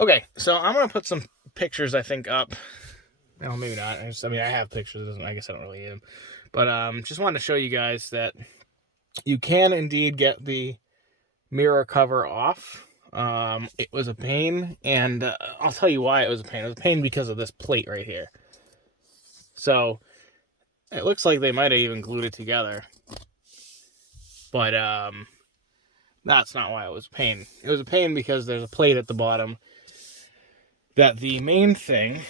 Okay, so I'm gonna put some pictures, I think, up. No, maybe not. I mean, I have pictures. I guess I don't really need them. But just wanted to show you guys that you can indeed get the mirror cover off. It was a pain, and I'll tell you why it was a pain. It was a pain because of this plate right here. So it looks like they might have even glued it together, but that's not why it was a pain. It was a pain because there's a plate at the bottom that the main thing,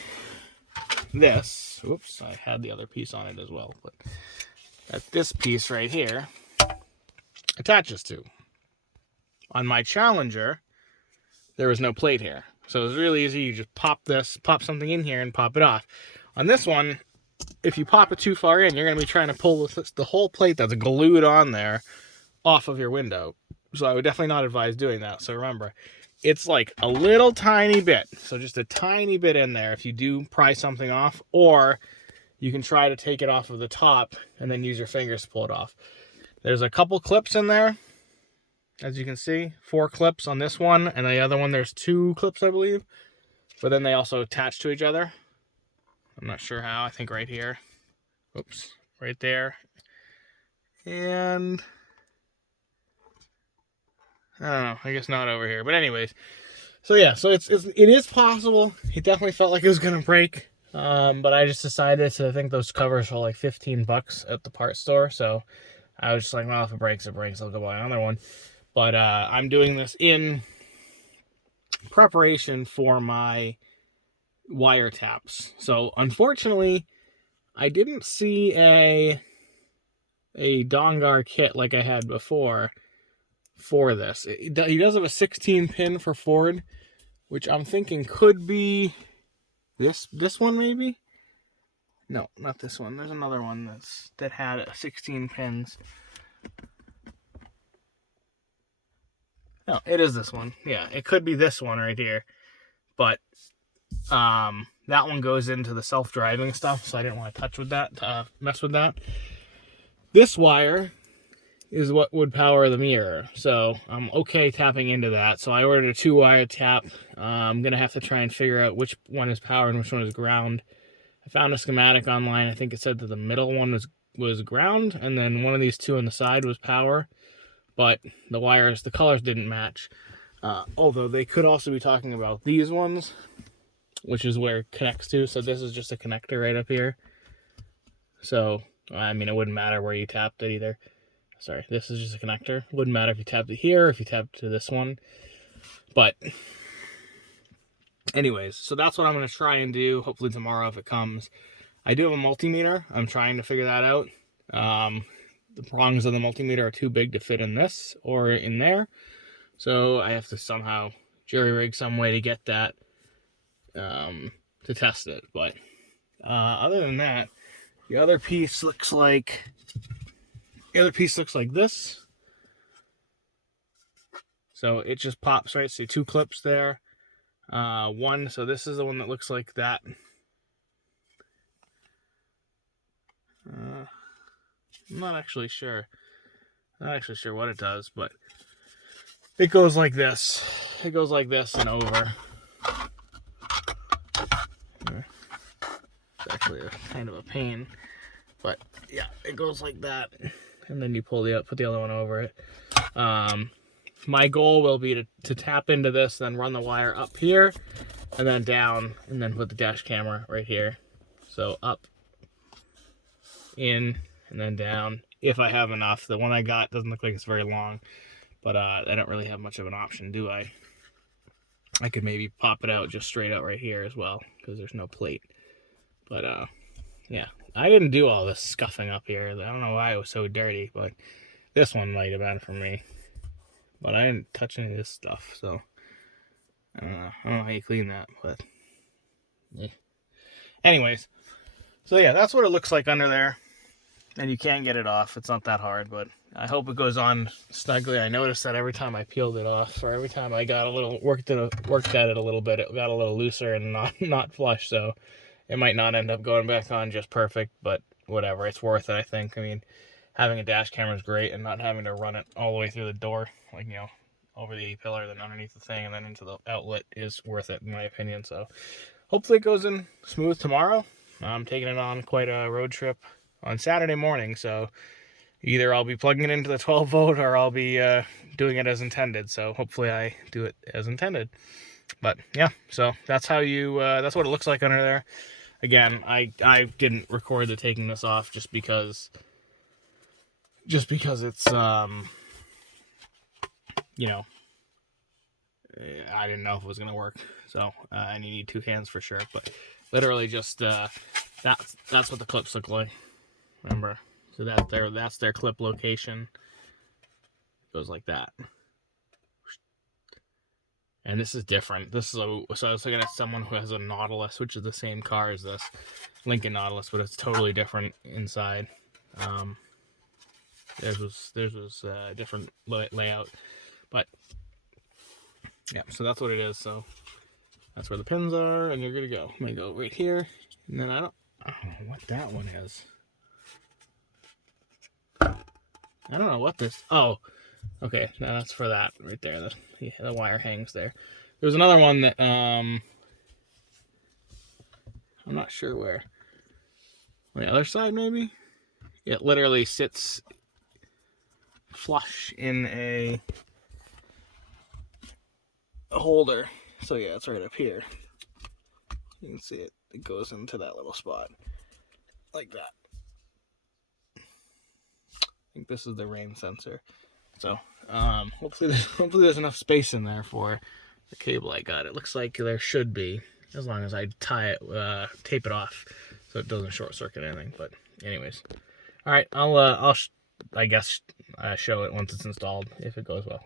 this, oops, I had the other piece on it as well, but that this piece right here attaches to. On my Challenger, there was no plate here. So it was really easy. You just pop something in here and pop it off. On this one, if you pop it too far in, you're going to be trying to pull the whole plate that's glued on there off of your window. So I would definitely not advise doing that. So remember, it's like a little tiny bit. So just a tiny bit in there if you do pry something off, or you can try to take it off of the top and then use your fingers to pull it off. There's a couple clips in there. As you can see, 4 clips on this one, and the other one there's 2 clips, I believe. But then they also attach to each other. I'm not sure how. I think right here. Oops, right there. And I don't know. I guess not over here. But anyways, so yeah, so it is possible. It definitely felt like it was gonna break. But I just decided to, I think those covers are like $15 at the part store. So I was just like, well, if it breaks, it breaks. I'll go buy another one. But I'm doing this in preparation for my wiretaps. So unfortunately, I didn't see a Dongar kit like I had before for this. He does have a 16 pin for Ford, which I'm thinking could be this one maybe. No, not this one. There's another one that had 16 pins. No, it is this one. Yeah, it could be this one right here. But that one goes into the self-driving stuff, so I didn't want to touch with that, mess with that. This wire is what would power the mirror, so I'm okay tapping into that. So I ordered a 2-wire tap. I'm going to have to try and figure out which one is power and which one is ground. I found a schematic online. I think it said that the middle one was ground, and then one of these 2 on the side was power. But the wires, the colors didn't match. Although they could also be talking about these ones, which is where it connects to. So this is just a connector right up here. So, I mean, it wouldn't matter where you tapped it either. Sorry, this is just a connector. It wouldn't matter if you tapped it here or if you tapped to this one. But anyways, so that's what I'm going to try and do, hopefully tomorrow if it comes. I do have a multimeter. I'm trying to figure that out. The prongs of the multimeter are too big to fit in this or in there. So I have to somehow jerry-rig some way to get that to test it. But other than that, the other piece looks like this. So it just pops right. See 2 clips there. One, so this is the one that looks like that. I'm not actually sure. Not actually sure what it does, but it goes like this. It goes like this and over. It's actually kind of a pain, but yeah, it goes like that, and then you put the other one over it. My goal will be to tap into this, then run the wire up here, and then down, and then put the dash camera right here. So up, in, and then down, if I have enough. The one I got doesn't look like it's very long, but I don't really have much of an option, do I? I could maybe pop it out just straight out right here as well, because there's no plate. But yeah, I didn't do all this scuffing up here. I don't know why it was so dirty, but this one might have been for me. But I didn't touch any of this stuff, so I don't know. I don't know how you clean that, but yeah. Anyways, so yeah, that's what it looks like under there. And you can get it off. It's not that hard, but I hope it goes on snugly. I noticed that every time I peeled it off, or every time I got a little worked at it a little bit, it got a little looser and not flush. So it might not end up going back on just perfect, but whatever. It's worth it, I think. I mean, having a dash camera is great, and not having to run it all the way through the door, like, over the A-pillar, then underneath the thing, and then into the outlet is worth it, in my opinion. So hopefully it goes in smooth tomorrow. I'm taking it on quite a road trip on Saturday morning, so either I'll be plugging it into the 12 volt or I'll be doing it as intended. So hopefully I do it as intended. But yeah, so that's how you, that's what it looks like under there. Again, I didn't record the taking this off just because it's, you know, I didn't know if it was going to work. So, and you need 2 hands for sure. But literally just, that's what the clips look like. Remember? So that's their clip location. It goes like that. And this is different. This is so I was looking at someone who has a Nautilus, which is the same car as this Lincoln Nautilus, but it's totally different inside. Theirs was a different layout, but yeah. So that's what it is. So that's where the pins are, and you're gonna go. I'm gonna go right here, and then I don't know what that one is. I don't know what this. Oh. Okay, now that's for that right there. The wire hangs there. There's another one that I'm not sure where. On the other side, maybe. It literally sits flush in a holder. So yeah, it's right up here. You can see it. It goes into that little spot like that. I think this is the rain sensor. So, hopefully there's enough space in there for the cable I got. It looks like there should be, as long as I tape it off so it doesn't short circuit anything. But anyways, all right, I'll I guess show it once it's installed if it goes well.